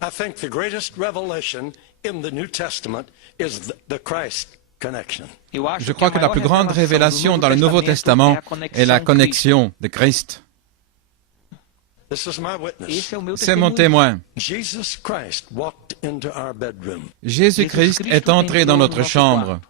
I think the greatest revelation in the New Testament is the Christ connection. Je crois que la plus grande révélation dans le Nouveau Testament est la connexion de Christ. This is my witness. C'est mon témoin. Jesus Christ walked into our bedroom, Jésus-Christ est entré dans notre chambre,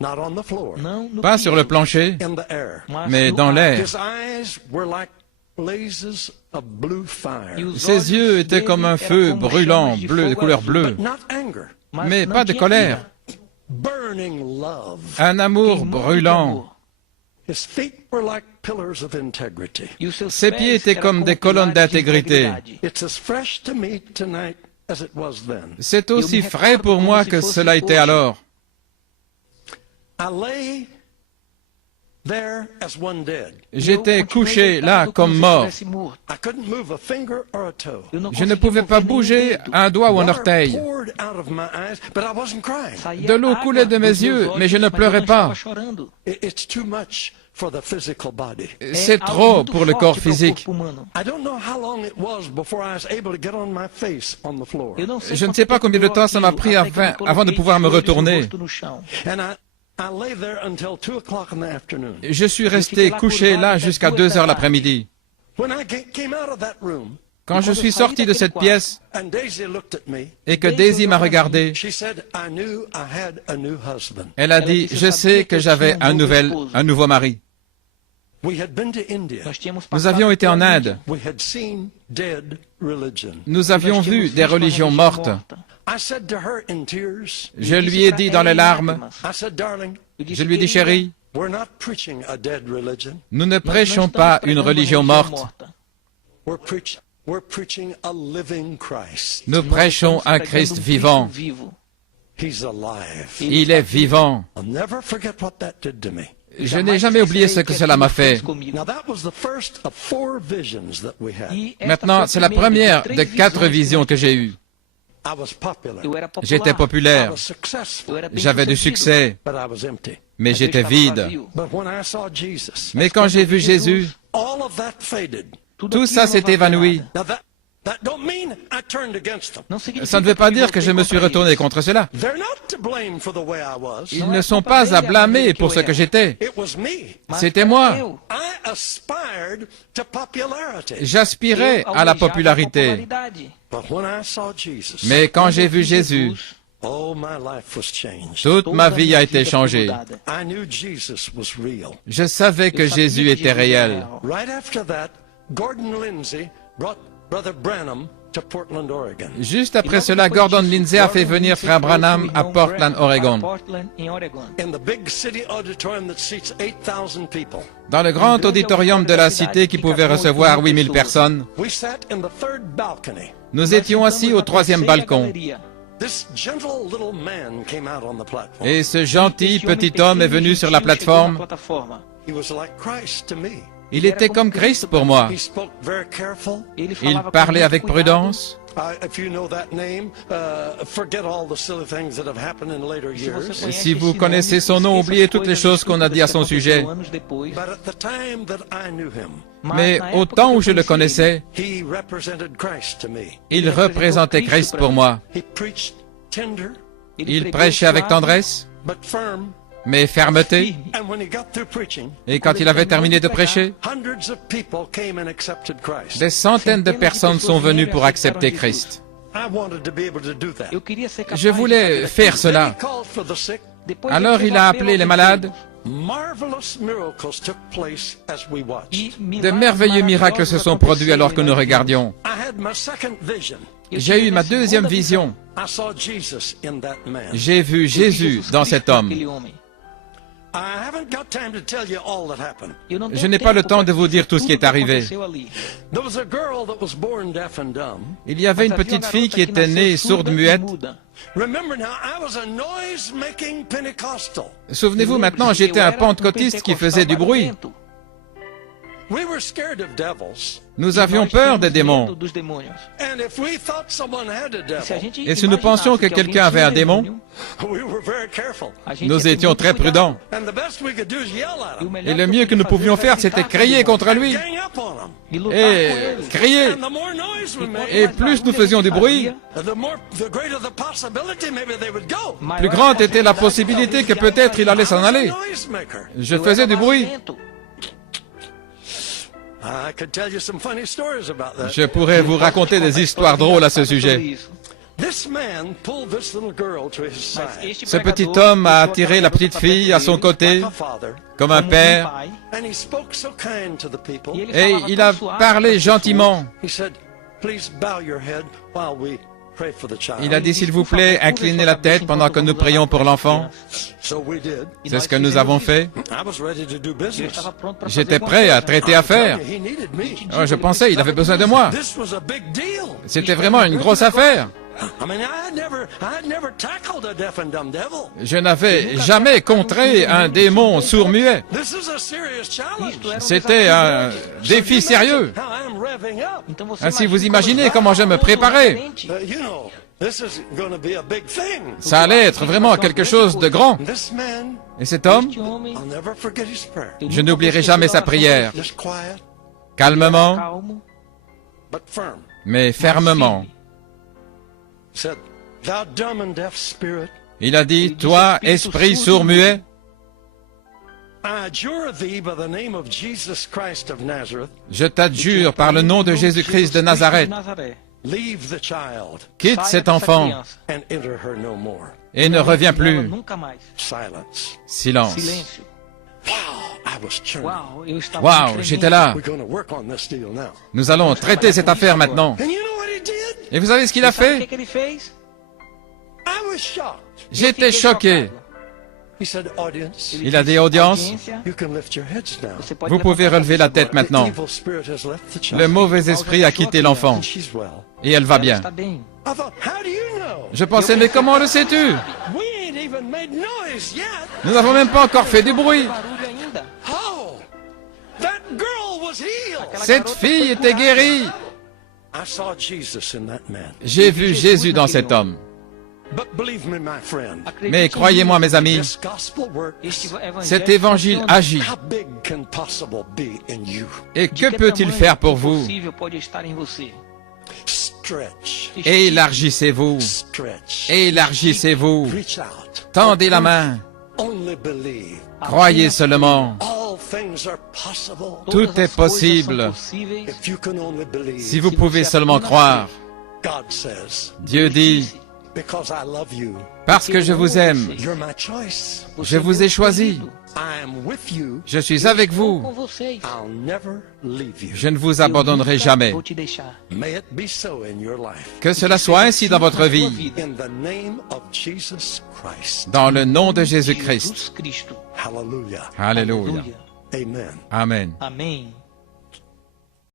not on the floor, pas sur le plancher, in the air. mais dans l'air. His eyes were like blazes of blue fire, Ses yeux étaient comme un feu brûlant, bleu, de couleur bleue, but not anger, mais pas de colère, burning love. un amour brûlant. His feet were like pillars of integrity. Ses pieds étaient comme des colonnes d'intégrité. It's as fresh to me tonight as it was then. C'est aussi frais pour moi que cela était alors. I lay there as one dead. J'étais couché là comme mort. I couldn't move a finger or a toe. Je ne pouvais pas bouger un doigt ou un orteil. Water poured out of my eyes, but I wasn't crying. De l'eau coulait de mes yeux, mais je ne pleurais pas. It's too much for the physical body. C'est trop pour le corps physique. I don't know how long it was before I was able to get on my face on the floor. Je ne sais pas combien de temps ça m'a pris avant de pouvoir me retourner. And I lay there until 2 o'clock in the afternoon. Je suis resté couché là jusqu'à 2 heures l'après-midi. When I came out of that room, Quand je suis sorti de cette pièce and Daisy looked at me, et que Daisy m'a regardé, she said, I knew I had a new husband. elle a dit, je sais que j'avais un nouveau mari. We had been to India. Nous avions été en Inde. We had seen dead religion. Nous avions vu des religions mortes. I said to her in tears, Je lui ai dit dans les larmes, I said, darling, je lui ai dit, chérie, we're not preaching a dead religion. nous ne prêchons pas une religion morte. We're preaching a living Christ. Nous prêchons un Christ vivant. He's alive. Il est vivant. I'll never forget what that did to me. Je n'ai jamais oublié ce que cela m'a fait. Now that was the first of 4 visions that we had. Maintenant, c'est la première de 4 visions que j'ai eues. I was popular. J'étais I populaire, was successful, j'avais du succès, but I was empty. mais j'étais vide. But when I saw Jesus, Mais quand j'ai vu Jésus, all of that faded. tout ça s'est évanoui. Now that don't mean I turned against them. Ça ne veut pas dire que je me suis retourné contre cela. They're not to blame for the way I was. Ils ne sont pas à blâmer pour ce que j'étais. It was me. C'était moi. I aspired to popularity. J'aspirais à la popularité. But when I saw Jesus, Mais quand j'ai vu Jésus, oh, my life was changed. toute ma vie a été changée. I knew Jesus was real. Je savais que Jésus était réel. Right after that, Gordon Lindsay brought Brother Branham to Portland, Oregon. Juste après cela, Gordon Lindsay a fait venir Frère Branham à Portland, Oregon. In the big city auditorium that seats 8,000 people. Dans le grand auditorium de la cité qui pouvait recevoir 8000 personnes, We sat in the third balcony. nous étions assis au 3e balcon. This gentle little man came out on the platform. Et ce gentil petit homme est venu sur la plateforme. He was like Christ to me. Il était comme Christ pour moi. He spoke very careful. Il parlait avec prudence. If you know that name, forget all the silly things that have happened in later years. Si vous connaissez son nom, oubliez toutes les choses qu'on a dit à son sujet. But at the time that I knew him, Mais au temps où je le connaissais, he represented Christ to me. il représentait Christ pour moi. He preached tender Il prêchait avec tendresse, but firm. mais fermeté. And when he got through preaching, Et quand il avait terminé de prêcher, hundreds of people came and accepted Christ. des centaines de personnes sont venues pour accepter Christ. I wanted to be able to do that. Je voulais faire cela. He called for the sick. Alors il a appelé les malades. Marvelous miracles took place as we watched. De merveilleux miracles se sont produits alors que nous regardions. I had my second vision. J'ai eu ma deuxième vision. I saw Jesus in that man. J'ai vu Jésus dans cet homme. I haven't got time to tell you all that happened. Je n'ai pas le temps de vous dire tout ce qui est arrivé. There was a girl that was born deaf and dumb. Il y avait une petite fille qui était née sourde-muette. Remember now, I was a noise-making Pentecostal. Souvenez-vous maintenant, j'étais un pentecôtiste qui faisait du bruit. We were scared of devils. Nous avions peur des démons. Dos demônios. And if we thought someone had a E se a devil, gente Et si nous pensions que imaginasse alguém quelqu'un avait tinha un démon, demônio, we were very careful. a gente nous ia ter étions muito très cuidado. prudents. And the best we could do is yell at E o them. melhor Et le mieux que nous podia pouvions fazer faire, era c'était gritar crier com contre lui. Gang up on them. ele, e lutar Et com ele. crier. And the more noise we made, Et plus nous faisions du bruit, the greater the possibility maybe they would go. plus grande était la possibilité que peut-être il allait s'en aller. Noisemaker. Je faisais du bruit. I could tell you some funny stories about that. Je pourrais vous raconter des histoires drôles à ce sujet. This man pulled this little girl to his side. Ce petit homme a attiré la petite fille à son côté, Like a father, comme un père, and he spoke so kind to the people. et il a parlé gentiment. He said, "Please bow your head while we pray for the child." Il a dit, s'il vous plaît, inclinez la tête pendant que nous prions pour l'enfant. So we did. C'est ce que nous avons fait. I was ready to do business. J'étais prêt à traiter affaire. He needed me. Oh, je pensais, il avait besoin de moi. This was a big deal. C'était vraiment une grosse affaire. I mean, I had never tackled a deaf and dumb devil. Je n'avais jamais contré un démon sourd-muet. This is a serious challenge. C'était un défi sérieux. How I'm revving up. Ainsi, vous imaginez comment je me préparais. You know, this is going to be a big thing. Ça allait être vraiment quelque chose de grand. This man, Et cet homme, I'll never forget his prayer. je n'oublierai jamais sa prière. Just quiet, Calmement, Calmo, but firm. mais fermement. He said, "Thou dumb and deaf spirit, Il a dit, toi, esprit sourd-muet, I adjure thee by the name of Jesus Christ of Nazareth, je t'adjure par le nom de Jésus-Christ de Nazareth, Nazaré. leave the child quitte Saia cet dessa enfant criança. and enter her no more." et ne reviens plus. Nunca mais. Silence. Silence. Silêncio. Wow, I was churning. Uau, eu estava Waouh, tremendo. j'étais là. We're going to work on this deal now. Nous allons traiter cette affaire maintenant. And you know what he did? Et vous savez ce qu'il a Sabe o fait? que ele fez? I was shocked. J'étais choqué. He said, "Audience, Il a dit, audience, Audiência, you can lift your heads now. você pode vous pouvez levantar relever la sua tête cabeça. maintenant. The evil spirit has left the child. Le mauvais esprit a quitté l'enfant And she's well. et elle va Ela bien. está bem. I thought, how do you know? Je pensais, mais comment le sais-tu? We ain't even made noise yet. Nous n'avons même pas encore fait du bruit. Barulho ainda. Oh, that girl was healed. Cette fille était guérie. I saw Jesus in that man. J'ai vu Jésus dans cet homme. But believe me, my friend, Acredite Mais em croyez-moi, mim, mes amis, this gospel works. este evangelho cet évangile funciona. agit. How big can possible be in you? Et De que que peut-il tamanho faire pour vous? impossível pode estar em você? Stretch, Élargissez-vous. stretch. Élargissez-vous. Reach out. Tendez la main. Only believe. Croyez seulement. All things are possible Tout Todas est as coisas possible. são possíveis if you can only believe. Si vous pouvez seulement croire. God says, Dieu dit, because I love you, parce que je vous aime, you're my choice. je vous ai choisi. I am with you. Je suis avec Com vous. vocês. I'll never leave you. Je ne vous abandonnerai jamais. Vou te deixar. May it be so in your life. Que cela soit ainsi dans votre vie. In the name of Jesus Christ. Dans le nom de Jésus-Christ. Jesus Cristo. Hallelujah. Alléluia. Amen. Amen. Amém.